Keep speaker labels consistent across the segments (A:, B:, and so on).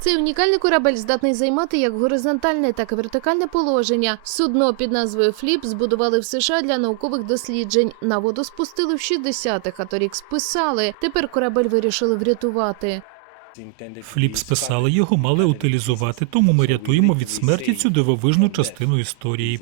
A: Цей унікальний корабель здатний займати як горизонтальне, так і вертикальне положення. Судно під назвою Фліп збудували в США для наукових досліджень. На воду спустили в 60-х, а торік списали. Тепер корабель вирішили врятувати.
B: Фліп списали його, мали утилізувати, тому ми рятуємо від смерті цю дивовижну частину історії.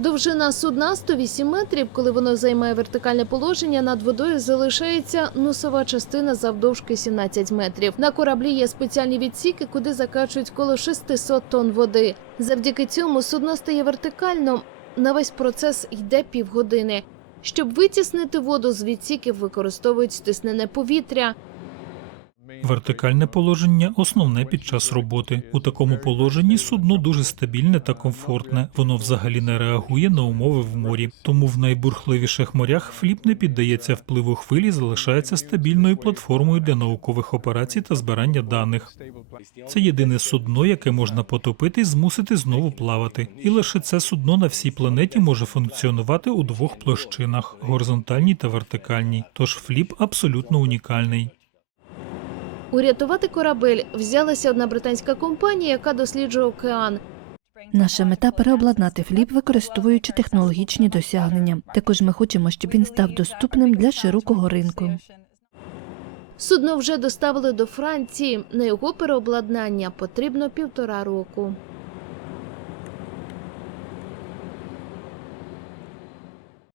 A: Довжина судна 108 метрів. Коли воно займає вертикальне положення, над водою залишається носова частина завдовжки 17 метрів. На кораблі є спеціальні відсіки, куди закачують коло 600 тонн води. Завдяки цьому судно стає вертикально. На весь процес йде півгодини. Щоб витіснити воду з відсіків, використовують стиснене повітря.
B: Вертикальне положення основне під час роботи. У такому положенні судно дуже стабільне та комфортне. Воно взагалі не реагує на умови в морі. Тому в найбурхливіших морях фліп не піддається впливу хвилі, залишається стабільною платформою для наукових операцій та збирання даних. Це єдине судно, яке можна потопити і змусити знову плавати. І лише це судно на всій планеті може функціонувати у двох площинах горизонтальній та вертикальній. Тож фліп абсолютно унікальний.
A: Урятувати корабель взялася одна британська компанія, яка досліджує океан.
C: Наша мета переобладнати фліп, використовуючи технологічні досягнення. Також ми хочемо, щоб він став доступним для широкого ринку.
A: Судно вже доставили до Франції. На його переобладнання потрібно півтора року.